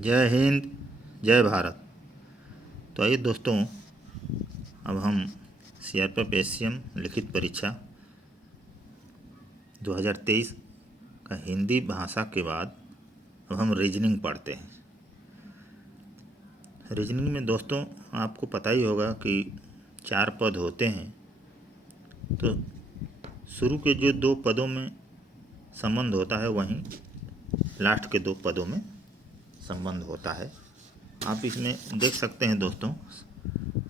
जय हिंद, जय भारत। तो आइए दोस्तों, अब हम सीआरपीएफ एससीएम लिखित परीक्षा 2023 का हिंदी भाषा के बाद अब हम रीजनिंग पढ़ते हैं। रीजनिंग में दोस्तों आपको पता ही होगा कि 4 पद होते हैं। तो शुरू के जो 2 पदों में संबंध होता है, वहीं लास्ट के 2 पदों में संबंध होता है। आप इसमें देख सकते हैं दोस्तों,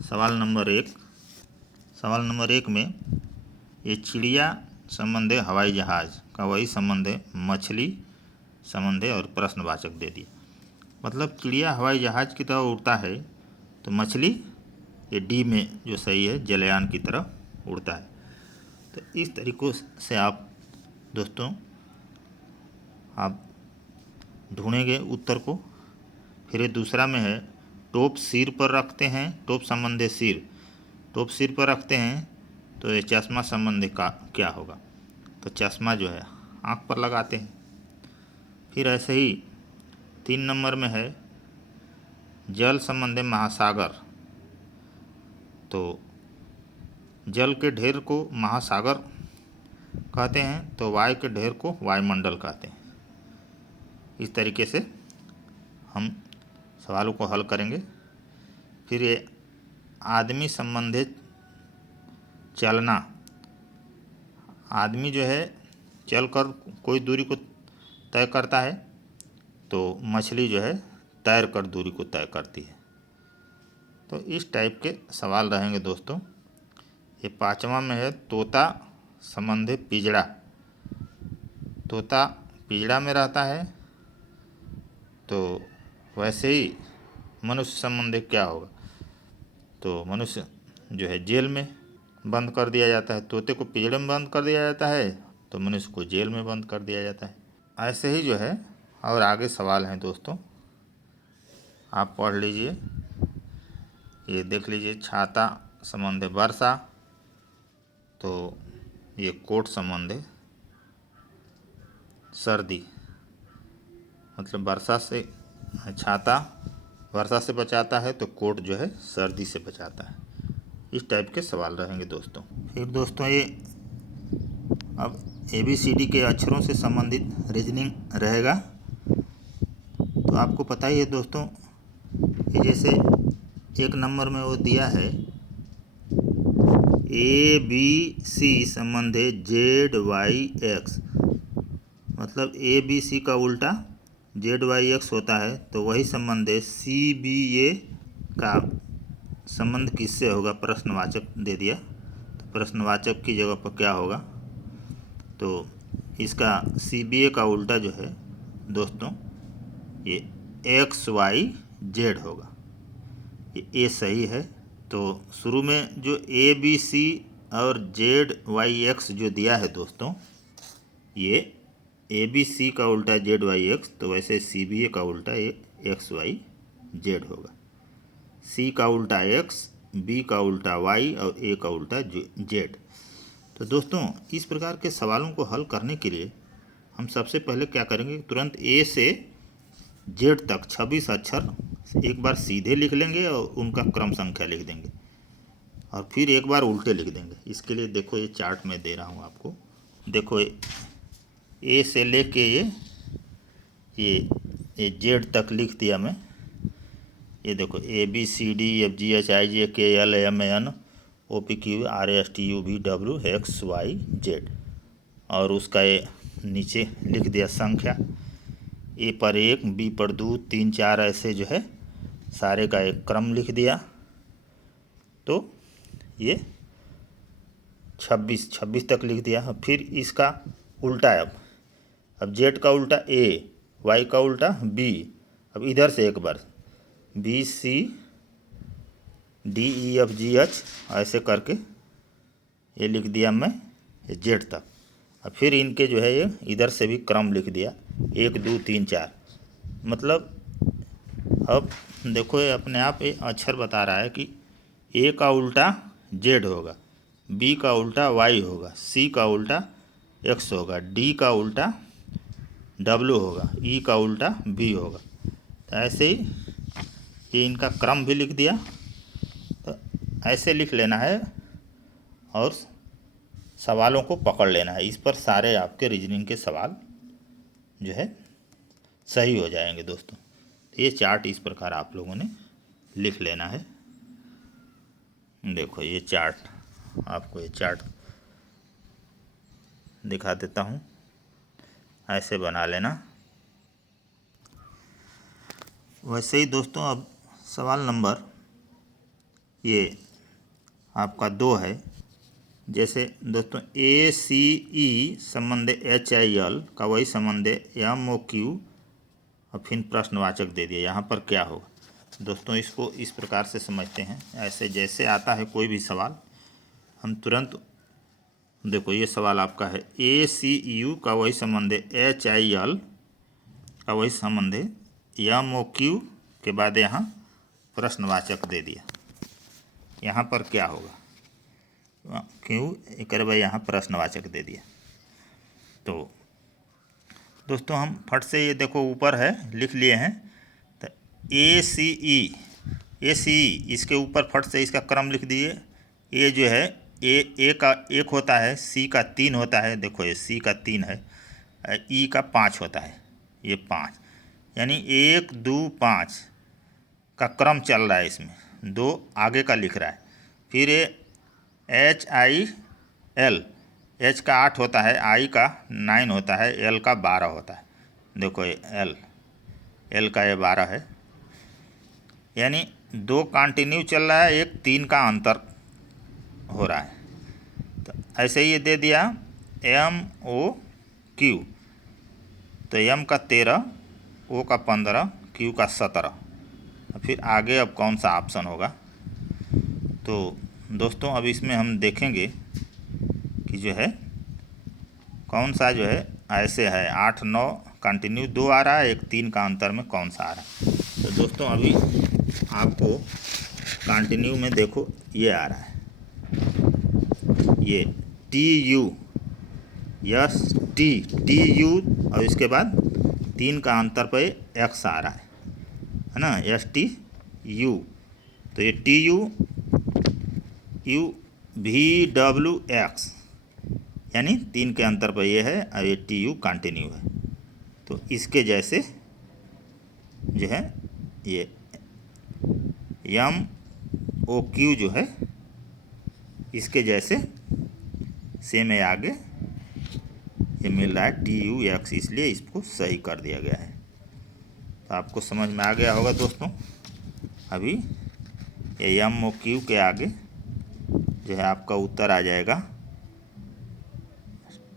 सवाल नंबर 1 में ये चिड़िया संबंध है, हवाई जहाज़ का वही संबंध है, मछली संबंध है और प्रश्नवाचक दे दिया। मतलब चिड़िया हवाई जहाज़ की तरह उड़ता है, तो मछली ये डी में जो सही है, जलयान की तरह उड़ता है। तो इस तरीक़ों से आप दोस्तों आप ढूंढेंगे उत्तर को। फिर ये दूसरा में है, टोप सिर पर रखते हैं, टोप संबंध सिर, टोप सिर पर रखते हैं तो ये चश्मा संबंध का क्या होगा? तो चश्मा जो है आँख पर लगाते हैं। फिर ऐसे ही 3 नंबर में है, जल संबंध महासागर, तो जल के ढेर को महासागर कहते हैं, तो वायु के ढेर को वायुमंडल कहते हैं। इस तरीके से हम सवालों को हल करेंगे। फिर ये आदमी संबंधित चलना, आदमी जो है चलकर कोई दूरी को तय करता है, तो मछली जो है तैर कर दूरी को तय करती है। तो इस टाइप के सवाल रहेंगे दोस्तों। ये 5वां में है, तोता संबंधी पिंजड़ा, तोता पिंजड़ा में रहता है, तो वैसे ही मनुष्य संबंधी क्या होगा? तो मनुष्य जो है जेल में बंद कर दिया जाता है, तोते को पिंजड़े में बंद कर दिया जाता है, तो मनुष्य को जेल में बंद कर दिया जाता है। ऐसे ही जो है और आगे सवाल हैं दोस्तों, आप पढ़ लीजिए। ये देख लीजिए, छाता संबंध है वर्षा, तो ये कोट संबंध है सर्दी। मतलब वर्षा से छाता वर्षा से बचाता है, तो कोट जो है सर्दी से बचाता है। इस टाइप के सवाल रहेंगे दोस्तों। फिर दोस्तों ये अब ABCD के अक्षरों से संबंधित रीजनिंग रहेगा। तो आपको पता ही है दोस्तों, ये जैसे 1 नंबर में वो दिया है, ABC संबंध है ZYX, मतलब ABC का उल्टा ZYX होता है, तो वही संबंध है CBA का संबंध किससे होगा? प्रश्नवाचक दे दिया, तो प्रश्नवाचक की जगह पर क्या होगा? तो इसका CBA का उल्टा जो है दोस्तों, ये XYZ होगा। ये सही है। तो शुरू में जो ABC और ZYX जो दिया है दोस्तों, ये ABC का उल्टा ZYX, तो वैसे CBA का उल्टा ये XYZ होगा। C का उल्टा X, B का उल्टा Y और A का उल्टा Z। तो दोस्तों इस प्रकार के सवालों को हल करने के लिए हम सबसे पहले क्या करेंगे, तुरंत A से Z तक 26 अक्षर एक बार सीधे लिख लेंगे और उनका क्रम संख्या लिख देंगे, और फिर एक बार उल्टे लिख देंगे। इसके लिए देखो, ये चार्ट में दे रहा हूँ आपको। देखो, A से लेके ये Z तक लिख दिया मैं। ये देखो, ABCDFGHIJKLMNOPQRSTUVWXYZ, और उसका ये नीचे लिख दिया संख्या। A पर 1, B पर 2, 3, 4 ऐसे जो है सारे का एक क्रम लिख दिया। तो ये 26 तक लिख दिया। फिर इसका उल्टा, अब Z का उल्टा A, Y का उल्टा B। अब इधर से एक बार BCDEFGH ऐसे करके ये लिख दिया मैं Z तक। अब फिर इनके जो है ये इधर से भी क्रम लिख दिया, 1, 2, 3, 4। मतलब अब देखो, ये अपने आप ये अक्षर बता रहा है कि A का उल्टा Z होगा, B का उल्टा Y होगा, C का उल्टा X होगा, D का उल्टा W होगा, E का उल्टा B होगा। तो ऐसे ही ये इनका क्रम भी लिख दिया। तो ऐसे लिख लेना है और सवालों को पकड़ लेना है। इस पर सारे आपके रीजनिंग के सवाल जो है सही हो जाएंगे दोस्तों। तो ये चार्ट इस प्रकार आप लोगों ने लिख लेना है। देखो ये चार्ट, आपको ये चार्ट दिखा देता हूँ, ऐसे बना लेना। वैसे ही दोस्तों अब सवाल नंबर ये आपका 2 है। जैसे दोस्तों ACE संबंध HIL का वही संबंध MOQ और फिर प्रश्नवाचक दे दिया। यहाँ पर क्या होगा दोस्तों, इसको इस प्रकार से समझते हैं। ऐसे जैसे आता है कोई भी सवाल हम तुरंत, देखो ये सवाल आपका है ACU का वही संबंध HIL का वही संबंध MOQ के बाद यहाँ प्रश्नवाचक दे दिया। यहाँ पर क्या होगा, क्यों एक भाई यहाँ प्रश्नवाचक दे दिया। तो दोस्तों हम फट से ये देखो ऊपर है लिख लिए हैं। तो ACE इसके ऊपर फट से इसका क्रम लिख दिए। ए जो है ए का 1 होता है, C का 3 होता है। देखो ये C का 3 है, E का 5 होता है, ये 5, यानी 1 2 5 का क्रम चल रहा है। इसमें 2 आगे का लिख रहा है। फिर ये HIL, H का 8 होता है, I का 9 होता है, L का 12 होता है। देखो ये L का ये 12 है, यानी 2 कंटिन्यू चल रहा है, 1 3 का अंतर हो रहा है। तो ऐसे ही ये दे दिया MOQ। तो M का 13, O का 15, Q का 17। फिर आगे अब कौन सा ऑप्शन होगा। तो दोस्तों अब इसमें हम देखेंगे कि जो है कौन सा जो है ऐसे है 8 9 कंटिन्यू 2 आ रहा है, 1 3 का अंतर में कौन सा आ रहा है। तो दोस्तों अभी आपको कंटिन्यू में देखो ये आ रहा है, ये TU TU और इसके बाद 3 का अंतर पे X आ रहा है ना, STU। तो ये TU VWX यानी 3 के अंतर पर ये है और ये TU कंटिन्यू है। तो इसके जैसे जो है ये MOQ जो है इसके जैसे सेम है, आगे ये मिल रहा है TUX, इसलिए इसको सही कर दिया गया है। तो आपको समझ में आ गया होगा दोस्तों। अभी ये MOQ के आगे जो है आपका उत्तर आ जाएगा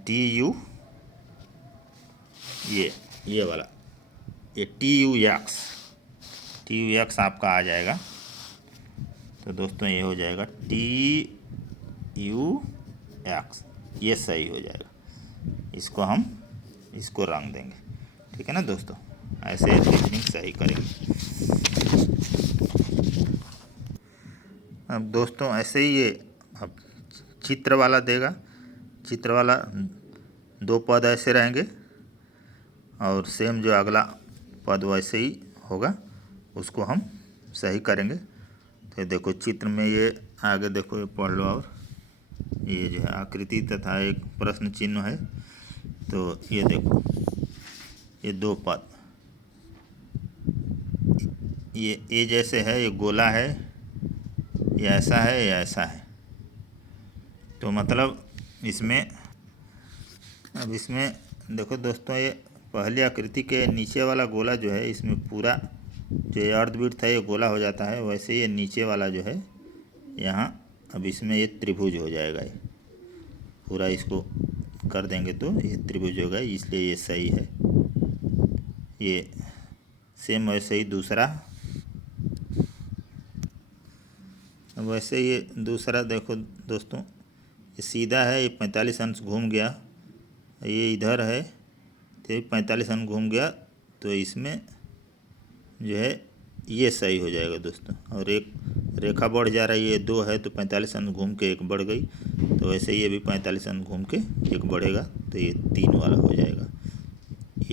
TU, ये वाला ये TUX आपका आ जाएगा। तो दोस्तों ये हो जाएगा TUX, ये सही हो जाएगा। इसको रंग देंगे, ठीक है ना दोस्तों। ऐसे रीजनिंग सही करेंगे। अब दोस्तों ऐसे ही ये अब चित्र वाला देगा। चित्र वाला 2 पद ऐसे रहेंगे और सेम जो अगला पद वैसे ही होगा, उसको हम सही करेंगे। तो देखो चित्र में ये आगे देखो, ये पढ़ लो। और ये जो है आकृति तथा एक प्रश्न चिन्ह है। तो ये देखो ये 2 पद, ये जैसे है, ये गोला है, ये ऐसा है, ये ऐसा है। तो मतलब इसमें देखो दोस्तों, ये पहली आकृति के नीचे वाला गोला जो है, इसमें पूरा जो ये अर्धवृत्त है ये गोला हो जाता है। वैसे ये नीचे वाला जो है यहाँ, अब इसमें ये त्रिभुज हो जाएगा। ये पूरा इसको कर देंगे तो ये त्रिभुज होगा, इसलिए ये सही है। ये सेम वैसे ही दूसरा, वैसे ये दूसरा देखो दोस्तों, ये सीधा है, ये 45 अंश घूम गया, ये इधर है तो 45 अंश घूम गया। तो इसमें जो है ये सही हो जाएगा दोस्तों। और एक रेखा बढ़ जा रही है, ये 2 है तो 45 अंश घूम के 1 बढ़ गई। तो वैसे ये भी 45 अंश घूम के 1 बढ़ेगा, तो ये 3 वाला हो जाएगा।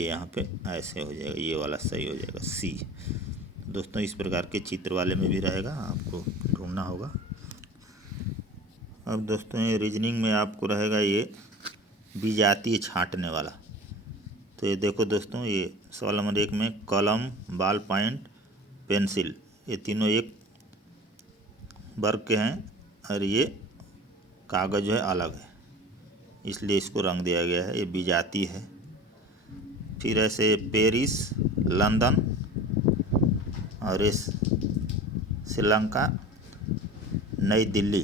ये यहाँ पे ऐसे हो जाएगा, ये वाला सही हो जाएगा सी। दोस्तों इस प्रकार के चित्र वाले में भी रहेगा, आपको ढूंढना होगा। अब दोस्तों ये रीजनिंग में आपको रहेगा ये विजातीय छांटने वाला। तो ये देखो दोस्तों, ये सवाल नंबर 1 में कलम, बॉल पॉइंट, पेंसिल, ये तीनों एक वर्ग के हैं और ये कागज़ जो है अलग है, इसलिए इसको रंग दिया गया है, ये विजातीय है। फिर ऐसे पेरिस, लंदन और ये श्रीलंका, नई दिल्ली।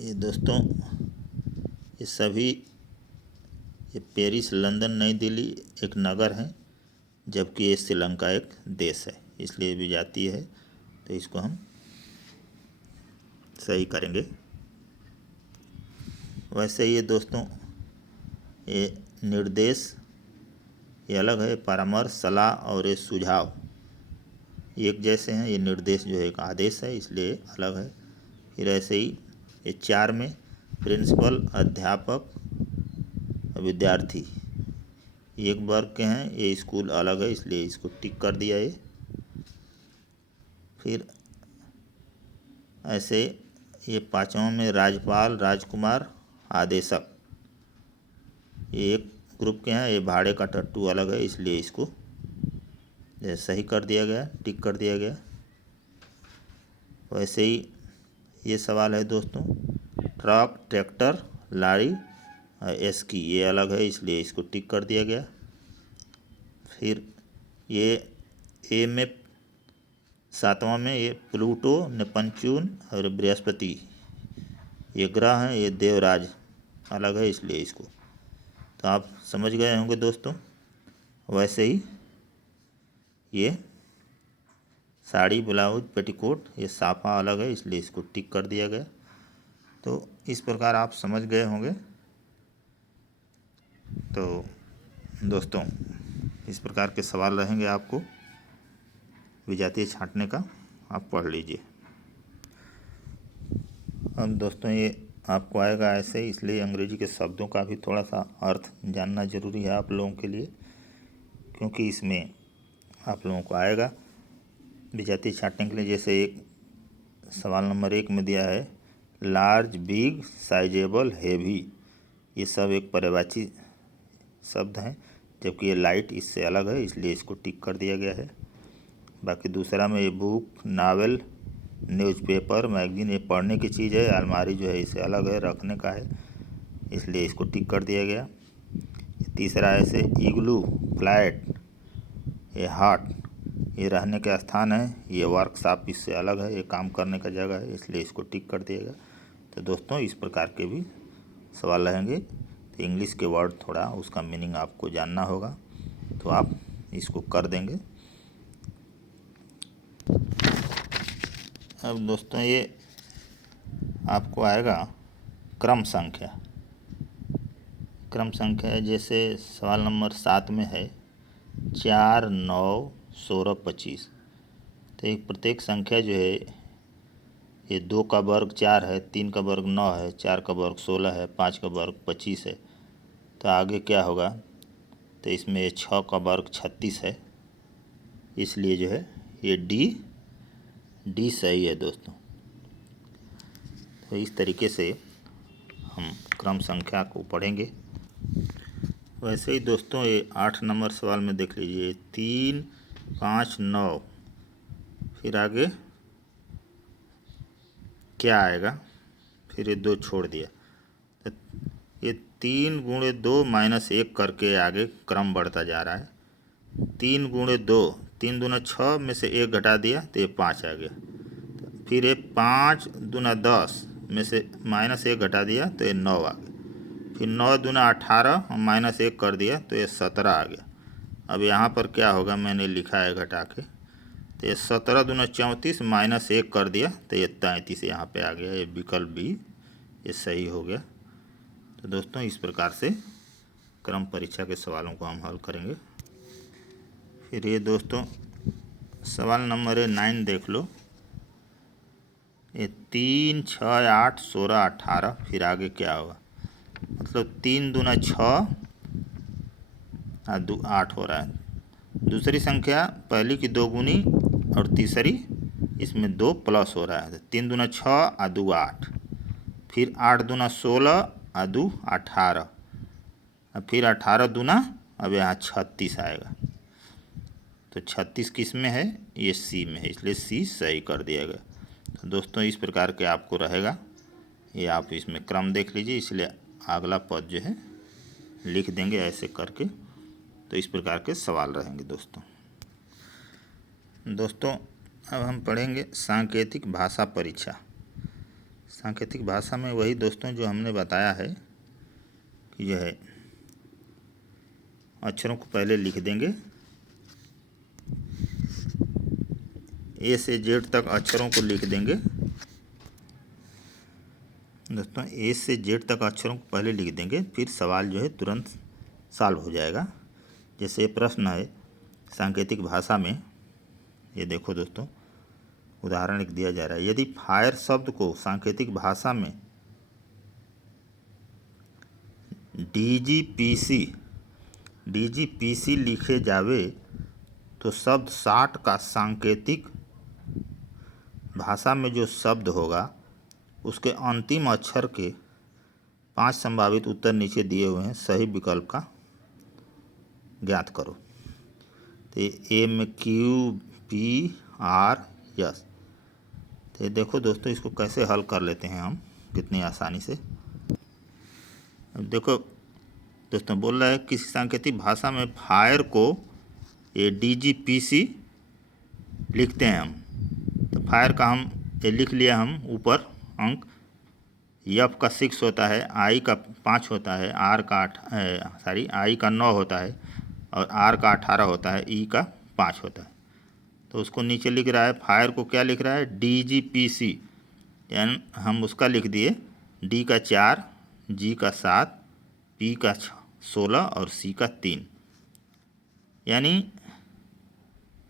ये दोस्तों ये सभी, ये पेरिस, लंदन, नई दिल्ली एक नगर है, जबकि ये श्रीलंका एक देश है, इसलिए विजातीय है। तो इसको हम सही करेंगे। वैसे ये दोस्तों ये निर्देश ये अलग है, परामर्श, सलाह और ये सुझाव एक जैसे हैं। ये निर्देश जो है एक आदेश है, इसलिए अलग है। फिर ऐसे ही ये 4 में प्रिंसिपल, अध्यापक, विद्यार्थी एक वर्ग के हैं, ये स्कूल अलग है, इसलिए इसको टिक कर दिया ये। फिर ऐसे ये 5वां में राज्यपाल, राजकुमार, आदेशक ये एक ग्रुप के हैं, ये भाड़े का टट्टू अलग है, इसलिए इसको सही कर दिया गया, टिक कर दिया गया। वैसे ही ये सवाल है दोस्तों, ट्रक, ट्रैक्टर, लारी, एस्की ये अलग है, इसलिए इसको टिक कर दिया गया। फिर ये ए में 7वां में ये प्लूटो, नेपच्यून और बृहस्पति ये ग्रह हैं, ये देवराज अलग है, इसलिए इसको तो आप समझ गए होंगे दोस्तों। वैसे ही ये साड़ी, ब्लाउज, पेटीकोट ये साफा अलग है, इसलिए इसको टिक कर दिया गया। तो इस प्रकार आप समझ गए होंगे। तो दोस्तों इस प्रकार के सवाल रहेंगे आपको विजातीय छांटने का, आप पढ़ लीजिए। अब दोस्तों ये आपको आएगा ऐसे, इसलिए अंग्रेजी के शब्दों का भी थोड़ा सा अर्थ जानना ज़रूरी है आप लोगों के लिए, क्योंकि इसमें आप लोगों को आएगा विजातीय छांटने के लिए। जैसे एक सवाल नंबर 1 में दिया है लार्ज, बिग, साइजेबल, हेवी, ये सब एक पर्यायवाची शब्द हैं, जबकि ये लाइट इससे अलग है, इसलिए इसको टिक कर दिया गया है। बाकी दूसरा में ये बुक, नावल, न्यूज़पेपर, मैगजीन ये पढ़ने की चीज़ है, अलमारी जो है इससे अलग है, रखने का है, इसलिए इसको टिक कर दिया गया। तीसरा ऐसे इग्लू, फ्लैट, ये हाट ये रहने का स्थान है, ये वर्कशॉप इससे अलग है, ये काम करने का जगह है, इसलिए इसको टिक कर दिएगा। तो दोस्तों इस प्रकार के भी सवाल रहेंगे। तो इंग्लिश के वर्ड थोड़ा उसका मीनिंग आपको जानना होगा, तो आप इसको कर देंगे। अब दोस्तों ये आपको आएगा क्रम संख्या। क्रम संख्या जैसे सवाल नंबर 7 में है 4, 9, 16, 25। तो एक प्रत्येक संख्या जो है ये 2 का वर्ग 4 है, 3 का वर्ग 9 है, 4 का वर्ग 16 है, 5 का वर्ग 25 है। तो आगे क्या होगा, तो इसमें 6 का वर्ग 36 है, इसलिए जो है ये डी सही है दोस्तों। तो इस तरीके से हम क्रम संख्या को पढ़ेंगे। वैसे ही दोस्तों ये 8 नंबर सवाल में देख लीजिए 3, 5, 9, फिर आगे क्या आएगा, फिर ये 2 छोड़ दिया, तो ये 3 गुणे 2 माइनस 1 करके आगे क्रम बढ़ता जा रहा है। 3 गुणे 2, 3 दूना 6 में से 1 घटा दिया तो ये 5 आ गया। फिर ये 5 दूना 10 में से माइनस 1 घटा दिया तो ये 9 आ गया। फिर 9 दूना 18 और माइनस 1 कर दिया तो ये 17 आ गया। अब यहाँ पर क्या होगा, मैंने लिखा है घटा के, तो ये 17 दूना 34 माइनस 1 कर दिया तो ये 33 यहाँ पे आ गया। ये विकल्प बी ये सही हो गया। तो दोस्तों इस प्रकार से क्रम परीक्षा के सवालों को हम हल करेंगे। फिर ये दोस्तों सवाल नंबर 9 देख लो, ये 3, 6, 8, 16, 18, फिर आगे क्या होगा, मतलब 3 दूना 6 और 2 8 हो रहा है। दूसरी संख्या पहली की 2 गुनी और तीसरी इसमें 2 प्लस हो रहा है। 3 दूना 6 और 2 8, फिर 8 दूना 16 और 2 18, और फिर 18 दूना अब यहाँ 36 आएगा। तो 36 किस में है? ये सी में है, इसलिए सी सही कर दिया गया। तो दोस्तों इस प्रकार के आपको रहेगा, ये आप इसमें क्रम देख लीजिए, इसलिए अगला पद जो है लिख देंगे ऐसे करके। तो इस प्रकार के सवाल रहेंगे दोस्तों। अब हम पढ़ेंगे सांकेतिक भाषा परीक्षा। सांकेतिक भाषा में वही दोस्तों जो हमने बताया है कि जो है अक्षरों को पहले लिख देंगे, ए से जेड तक अक्षरों को लिख देंगे दोस्तों। ए से जेड तक अक्षरों को पहले लिख देंगे, फिर सवाल जो है तुरंत सॉल्व हो जाएगा। जैसे प्रश्न है सांकेतिक भाषा में, ये देखो दोस्तों, उदाहरण एक दिया जा रहा है। यदि फायर शब्द को सांकेतिक भाषा में डीजीपीसी लिखे जावे तो शब्द 60 का सांकेतिक भाषा में जो शब्द होगा उसके अंतिम अक्षर के 5 संभावित उत्तर नीचे दिए हुए हैं, सही विकल्प का ज्ञात करो। तो ए में क्यू पी आर यस। तो देखो दोस्तों इसको कैसे हल कर लेते हैं हम कितनी आसानी से। अब देखो दोस्तों, बोल रहा है किसी सांकेतिक भाषा में फायर को ये डीजीपीसी लिखते हैं हम। तो फायर का हम ये लिख लिया हम ऊपर अंक। एफ का 6 होता है, आई का 5 होता है, आई का 9 होता है और आर का 18 होता है, ई का 5 होता है। तो उसको नीचे लिख रहा है, फायर को क्या लिख रहा है? डीजीपीसी, यानी हम उसका लिख दिए डी का 4, जी का 7, पी का 16 और सी का 3। यानी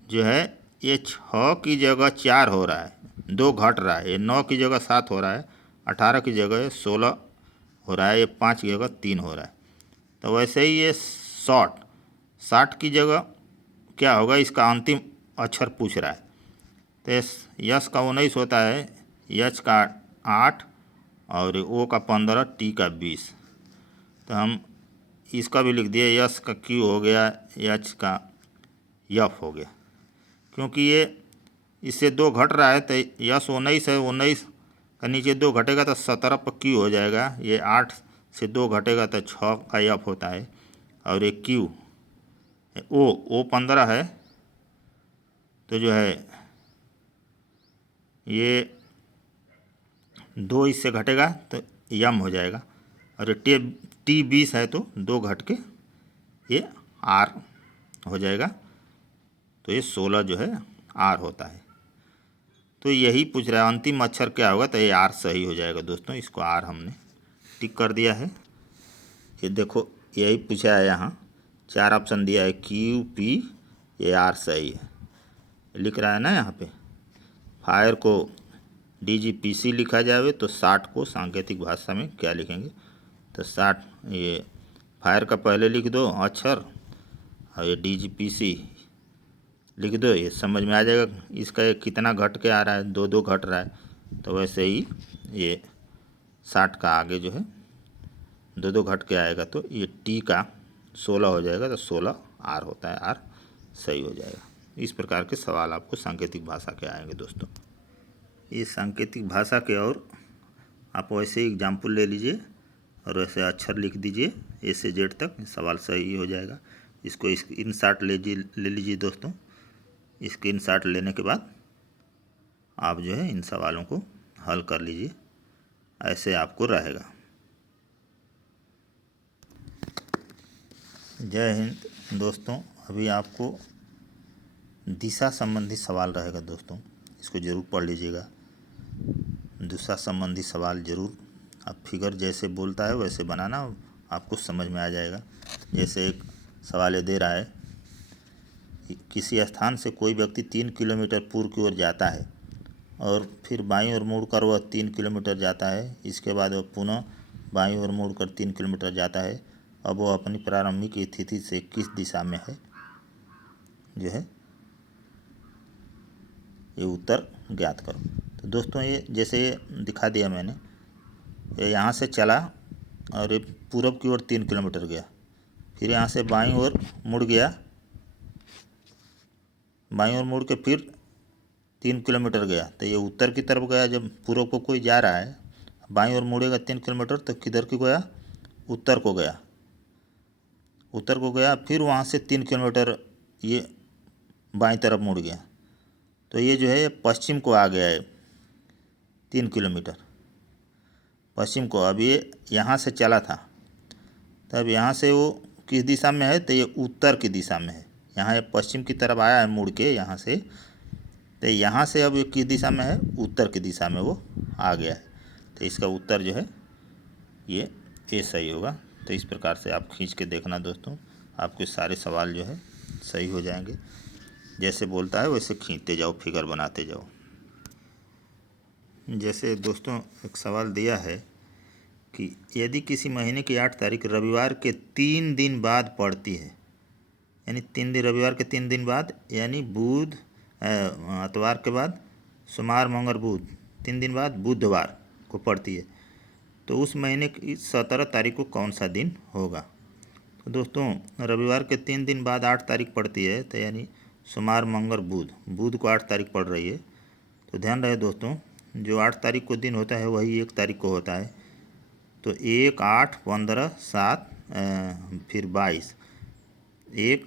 जो है ये 6 की जगह 4 हो रहा है, 2 घट रहा है। ये 9 की जगह 7 हो रहा है, 18 की जगह 16 हो रहा है, ये 5 की जगह 3 हो रहा है। तो वैसे ही ये 60 की जगह क्या होगा, इसका अंतिम अक्षर पूछ रहा है। तो यस का 19 होता है, एच का 8 और ओ का 15, टी का 20। तो हम इसका भी लिख दिए, यस का क्यू हो गया, एच का एफ हो गया। क्योंकि ये इससे 2 घट रहा है तो यस 19 है, 19 का नीचे 2 घटेगा तो 17 पर क्यू हो जाएगा। ये 8 से 2 घटेगा तो 6 का एफ होता है। और ये क्यू ओ 15 है, तो जो है ये 2 इससे घटेगा तो यम हो जाएगा। और टी 20 है तो 2 घट के ये आर हो जाएगा। तो ये 16 जो है आर होता है। तो यही पूछ रहा है अंतिम अक्षर क्या होगा, तो ये आर सही हो जाएगा दोस्तों। इसको आर हमने टिक कर दिया है। ये देखो यही पूछा है, यहाँ 4 ऑप्शन दिया है, क्यू पी, ये आर सही है। लिख रहा है ना यहाँ पे, फायर को डीजीपीसी लिखा जावे तो 60 को सांकेतिक भाषा में क्या लिखेंगे? तो 60 ये फायर का पहले लिख दो अक्षर और ये डीजीपीसी लिख दो, ये समझ में आ जाएगा। इसका ये कितना घट के आ रहा है, 2 घट रहा है। तो वैसे ही ये 60 का आगे जो है 2 घट के आएगा, तो ये टी का 16 हो जाएगा, तो 16 आर होता है, आर सही हो जाएगा। इस प्रकार के सवाल आपको सांकेतिक भाषा के आएंगे दोस्तों। ये सांकेतिक भाषा के और आप वैसे ही एग्जाम्पल ले लीजिए और वैसे अक्षर लिख दीजिए ए से जेड तक, सवाल सही हो जाएगा। इसको स्क्रीनशॉट ले लीजिए दोस्तों। स्क्रीनशॉट लेने के बाद आप जो है इन सवालों को हल कर लीजिए, ऐसे आपको रहेगा। जय हिंद दोस्तों। अभी आपको दिशा संबंधी सवाल रहेगा दोस्तों, इसको ज़रूर पढ़ लीजिएगा। दिशा संबंधी सवाल ज़रूर आप फिगर जैसे बोलता है वैसे बनाना, आपको समझ में आ जाएगा। जैसे एक सवाल ये दे रहा है, किसी स्थान से कोई व्यक्ति 3 किलोमीटर पूर्व की ओर जाता है और फिर बाईं ओर मुड़कर वह 3 किलोमीटर जाता है। इसके बाद वह पुनः बाईं ओर मुड़कर 3 किलोमीटर जाता है, अब वो अपनी प्रारंभिक स्थिति से किस दिशा में है, जो है ये उत्तर ज्ञात करो। तो दोस्तों ये जैसे दिखा दिया मैंने, ये यहाँ से चला और ये पूरब की ओर 3 किलोमीटर गया, फिर यहाँ से बाईं ओर मुड़ गया, बाईं ओर मुड़ के फिर 3 किलोमीटर गया, तो ये उत्तर की तरफ गया। जब पूर्व को कोई जा रहा है, बाईं ओर मुड़ेगा 3 किलोमीटर, तो किधर को गया, उत्तर को गया, उत्तर को गया, फिर वहाँ से 3 किलोमीटर ये बाईं तरफ मुड़ गया, तो ये जो है पश्चिम को आ गया है 3 किलोमीटर पश्चिम को। अब ये यहाँ से चला था, तब यहाँ से वो किस दिशा में है, तो ये उत्तर की दिशा में है। यहाँ ये पश्चिम की तरफ आया है मुड़ के यहाँ से, तो यहाँ से अब ये किस दिशा में है, उत्तर की दिशा में वो आ गया है। तो इसका उत्तर जो है ये सही होगा। तो इस प्रकार से आप खींच के देखना दोस्तों, आपके सारे सवाल जो है सही हो जाएंगे। जैसे बोलता है वैसे खींचते जाओ, फिगर बनाते जाओ। जैसे दोस्तों एक सवाल दिया है कि यदि किसी महीने की 8 तारीख रविवार के 3 दिन बाद पड़ती है, यानी 3 दिन, रविवार के 3 दिन बाद, यानी बुध इतवार के बाद सोमवार मंगल बुध, 3 दिन बाद बुधवार को पड़ती है, तो उस महीने की 17 तारीख को कौन सा दिन होगा। तो दोस्तों रविवार के 3 दिन बाद 8 तारीख पड़ती है, तो यानी सोमवार मंगल बुध, बुध को 8 तारीख पड़ रही है। तो ध्यान रहे दोस्तों, जो 8 तारीख को दिन होता है वही 1 तारीख को होता है। तो 1, 8, 15, 7 फिर 22, 1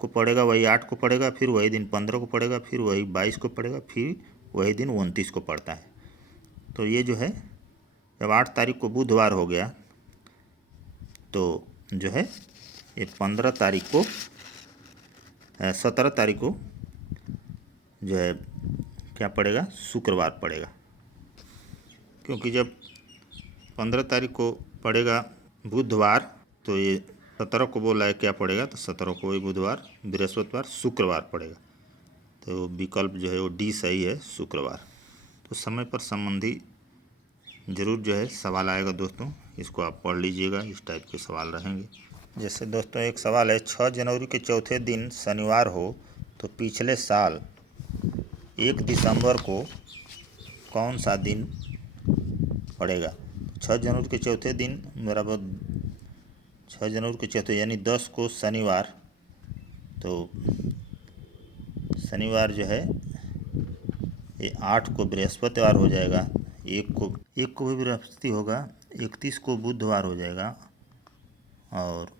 को पड़ेगा वही 8 को पड़ेगा, फिर वही दिन 15 को पड़ेगा, फिर वही 22 को पड़ेगा, फिर वही दिन 29 को पड़ता है। तो ये जो है जब 8 तारीख को बुधवार हो गया, तो जो है ये 15 तारीख को 17 तारीख को जो है क्या पड़ेगा, शुक्रवार पड़ेगा। क्योंकि जब 15 तारीख को पड़ेगा बुधवार, तो ये 17 को बोला है क्या पड़ेगा, तो 17 को वही बुधवार, बृहस्पतिवार, शुक्रवार पड़ेगा। तो विकल्प जो है वो डी सही है, शुक्रवार। तो समय पर संबंधी जरूर जो है सवाल आएगा दोस्तों, इसको आप पढ़ लीजिएगा, इस टाइप के सवाल रहेंगे। जैसे दोस्तों एक सवाल है, 6 जनवरी के चौथे दिन शनिवार हो तो पिछले साल 1 दिसंबर को कौन सा दिन पड़ेगा। 6 जनवरी के चौथे दिन बराबर 6 जनवरी के चौथे यानी 10 को शनिवार, तो शनिवार जो है ये 8 को बृहस्पतिवार हो जाएगा, 1 को भी बृहस्पति होगा, 31 को बुधवार हो जाएगा, और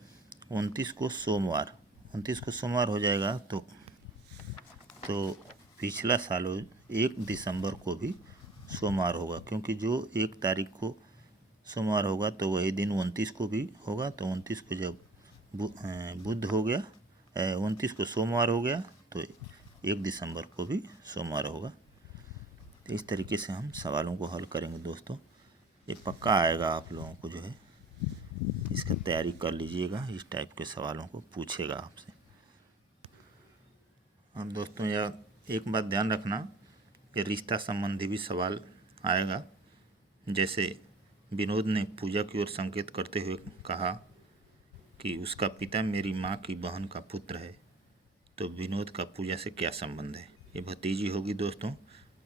29 को सोमवार हो जाएगा। तो पिछला साल 1 दिसंबर को भी सोमवार होगा, क्योंकि जो 1 तारीख को सोमवार होगा तो वही दिन 29 को भी होगा। तो 29 को जब बुध हो गया, 29 को सोमवार हो गया, तो 1 दिसंबर को भी सोमवार होगा। तो इस तरीके से हम सवालों को हल करेंगे दोस्तों, ये पक्का आएगा आप लोगों को, जो है इसका तैयारी कर लीजिएगा, इस टाइप के सवालों को पूछेगा आपसे। अब दोस्तों यह एक बात ध्यान रखना कि रिश्ता संबंधी भी सवाल आएगा। जैसे विनोद ने पूजा की ओर संकेत करते हुए कहा कि उसका पिता मेरी माँ की बहन का पुत्र है, तो विनोद का पूजा से क्या संबंध है। ये भतीजी होगी दोस्तों।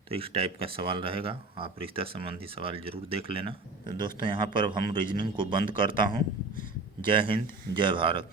तो इस टाइप का सवाल रहेगा, आप रिश्ता संबंधी सवाल जरूर देख लेना। तो दोस्तों यहाँ पर हम रीजनिंग को बंद करता हूँ। जय हिंद, जय भारत।